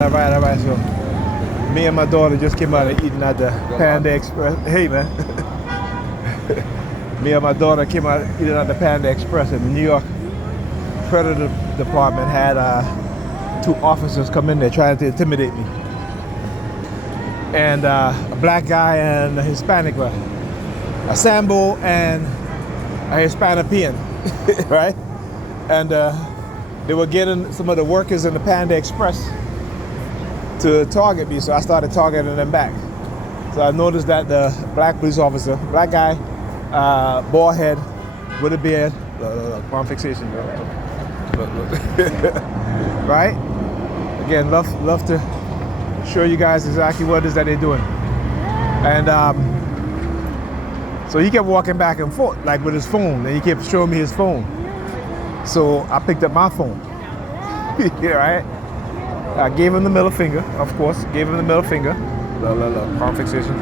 All right. So me and my daughter just came out of eating at the Panda Express. Hey, man. Me and my daughter came out eating at the Panda Express, and the New York Predator Department had two officers come in there trying to intimidate me. And a black guy and a Hispanic guy. A Sambo and a Hispanopian, right? And they were getting some of the workers in the Panda Express to target me, so I started targeting them back. So I noticed that the black police officer, black guy, bald head with a beard, palm fixation, look. Right? Again, love to show you guys exactly what it is that they're doing. And so he kept walking back and forth, like with his phone, and he kept showing me his phone. So I picked up my phone, right? I gave him the middle finger, of course. Gave him the middle finger. Palm fixation.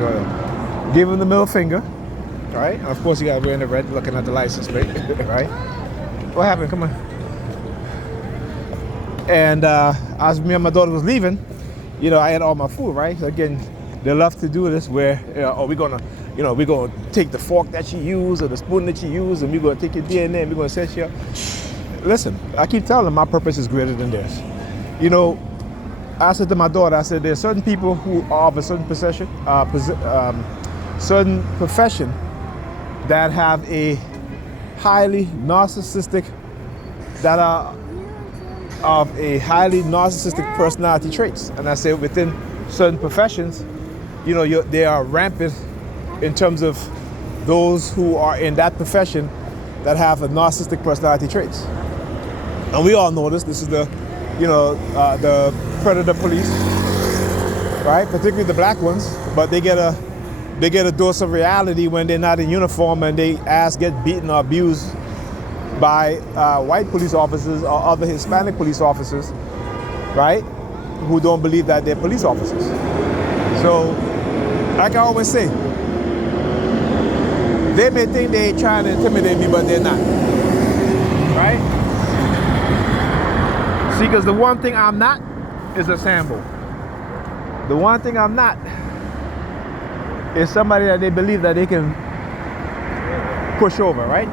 Gave him the middle finger, right? And of course, you got wearing the red, looking at the license plate, right? What happened? Come on. And as me and my daughter was leaving, you know, I had all my food, right? So again, they love to do this where, we're gonna take the fork that you use or the spoon that you use, and we're gonna take your DNA and we're gonna set you up. Listen, I keep telling them my purpose is greater than theirs. You know, I said to my daughter, I said, there's certain people who are of a certain certain profession that have a highly narcissistic, that are of a highly narcissistic personality traits. And I say within certain professions, you know, they are rampant in terms of those who are in that profession that have a narcissistic personality traits. And we all know this. This is the Predator police, right? Particularly the black ones, but they get a dose of reality when they're not in uniform and they get beaten or abused by white police officers or other Hispanic police officers, right? Who don't believe that they're police officers. So, like I always say, they may think they're trying to intimidate me, but they're not, right? See, because the one thing I'm not is a Sambo. The one thing I'm not is somebody that they believe that they can push over, right?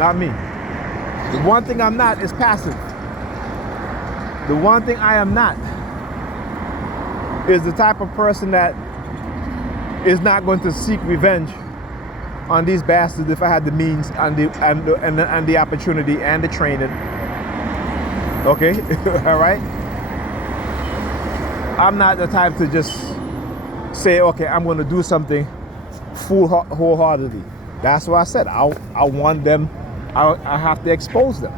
Not me. The one thing I'm not is passive. The one thing I am not is the type of person that is not going to seek revenge on these bastards if I had the means and the opportunity and the training. Okay, all right? I'm not the type to just say, okay, I'm going to do something wholeheartedly. That's what I said. I want them, I have to expose them.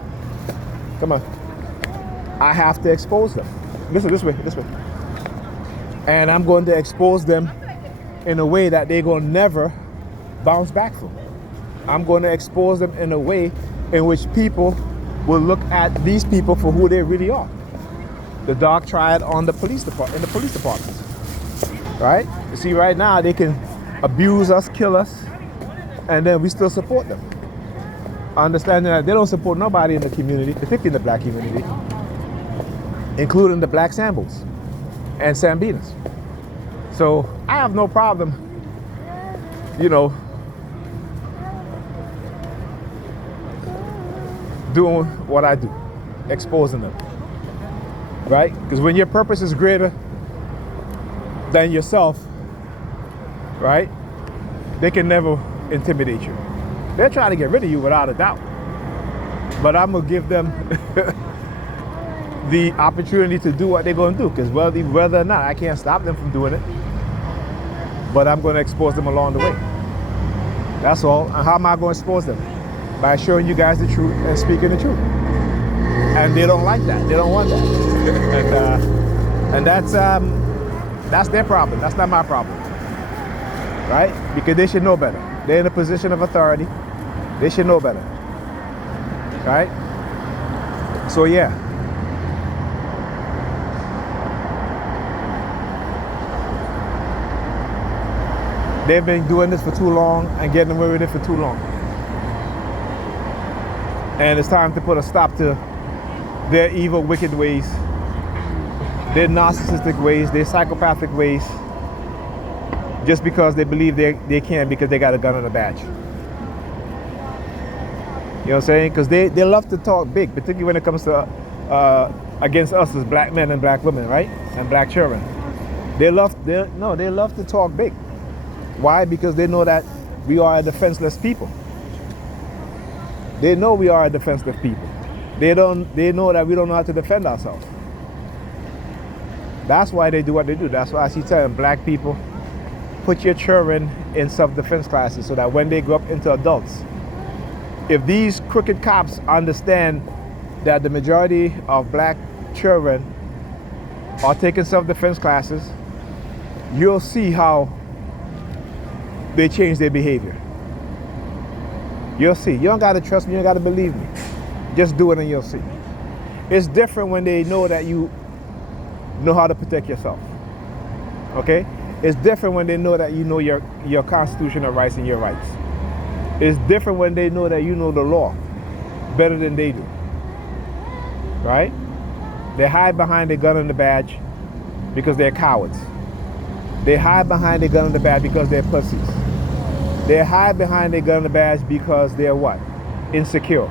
Come on. I have to expose them. Listen, this way. And I'm going to expose them in a way that they're going to never bounce back from. I'm going to expose them in a way in which people will look at these people for who they really are. The dog triad on the police department, in the police department, right? You see, right now they can abuse us, kill us, and then we still support them. Understanding that they don't support nobody in the community, particularly in the black community, including the black Sambos and Sambinas. So I have no problem, you know, doing what I do, exposing them, right? Because when your purpose is greater than yourself, right, they can never intimidate you. They're trying to get rid of you without a doubt, but I'm gonna give them the opportunity to do what they're gonna do, because whether or not, I can't stop them from doing it, but I'm gonna expose them along the way. That's all. And how am I gonna expose them? By showing you guys the truth and speaking the truth. And they don't like that. They don't want that. and that's their problem. That's not my problem. Right? Because they should know better. They're in a position of authority. They should know better. Right? So yeah. They've been doing this for too long and getting away with it for too long. And it's time to put a stop to their evil, wicked ways their narcissistic ways, their psychopathic ways, just because they believe they can because they got a gun and a badge. You know what I'm saying? Because they love to talk big, particularly when it comes to against us as black men and black women, right? And black children. They love to talk big. Why? Because they know that we are a defenseless people. They know we are a defenseless people. They know that we don't know how to defend ourselves. That's why they do what they do. That's why I see telling black people, put your children in self-defense classes so that when they grow up into adults, if these crooked cops understand that the majority of black children are taking self-defense classes, you'll see how they change their behavior. You'll see. You don't got to trust me. You don't got to believe me. Just do it and you'll see. It's different when they know that you know how to protect yourself. Okay? It's different when they know that you know your constitutional rights and your rights. It's different when they know that you know the law better than they do. Right? They hide behind the gun and the badge because they're cowards. They hide behind the gun and the badge because they're pussies. They hide behind the gun and the badge because they're what? Insecure.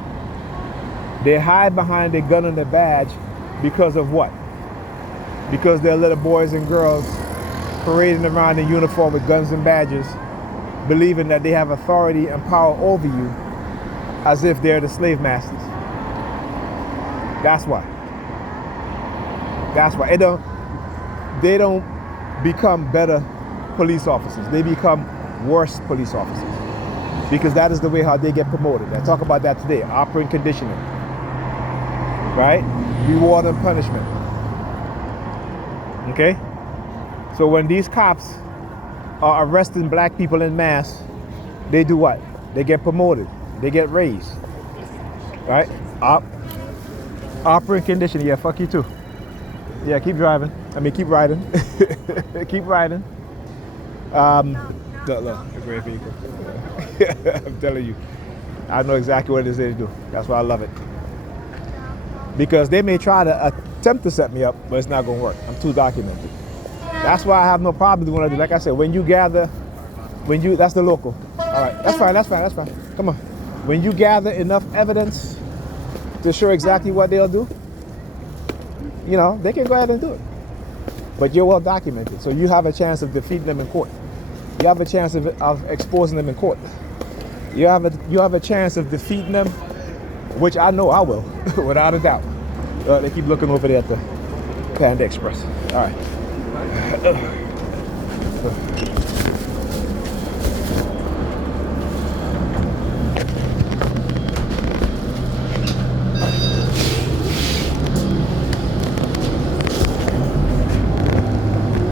They hide behind the gun and the badge because of what? Because they're little boys and girls parading around in uniform with guns and badges, believing that they have authority and power over you as if they're the slave masters. That's why. That's why. They don't become better police officers. They become worse police officers. Because that is the way how they get promoted. I talk about that today. Operant conditioning. Right? Reward and punishment. Okay? So when these cops are arresting black people en masse, they do what? They get promoted. They get raised. Right? Operant conditioning. Yeah, fuck you too. Yeah, keep driving. I mean, keep riding. Keep riding. Look, a great vehicle. I'm telling you. I know exactly what it is they do. That's why I love it. Because they may try to attempt to set me up, but it's not going to work. I'm too documented. That's why I have no problem doing what I do. Like I said, when you gather, that's the local. All right, that's fine. Come on. When you gather enough evidence to show exactly what they'll do, you know, they can go ahead and do it. But you're well documented, so you have a chance of defeating them in court. You have a chance of exposing them in court. You have a chance of defeating them, which I know I will, without a doubt. They keep looking over there at the Panda Express. All right.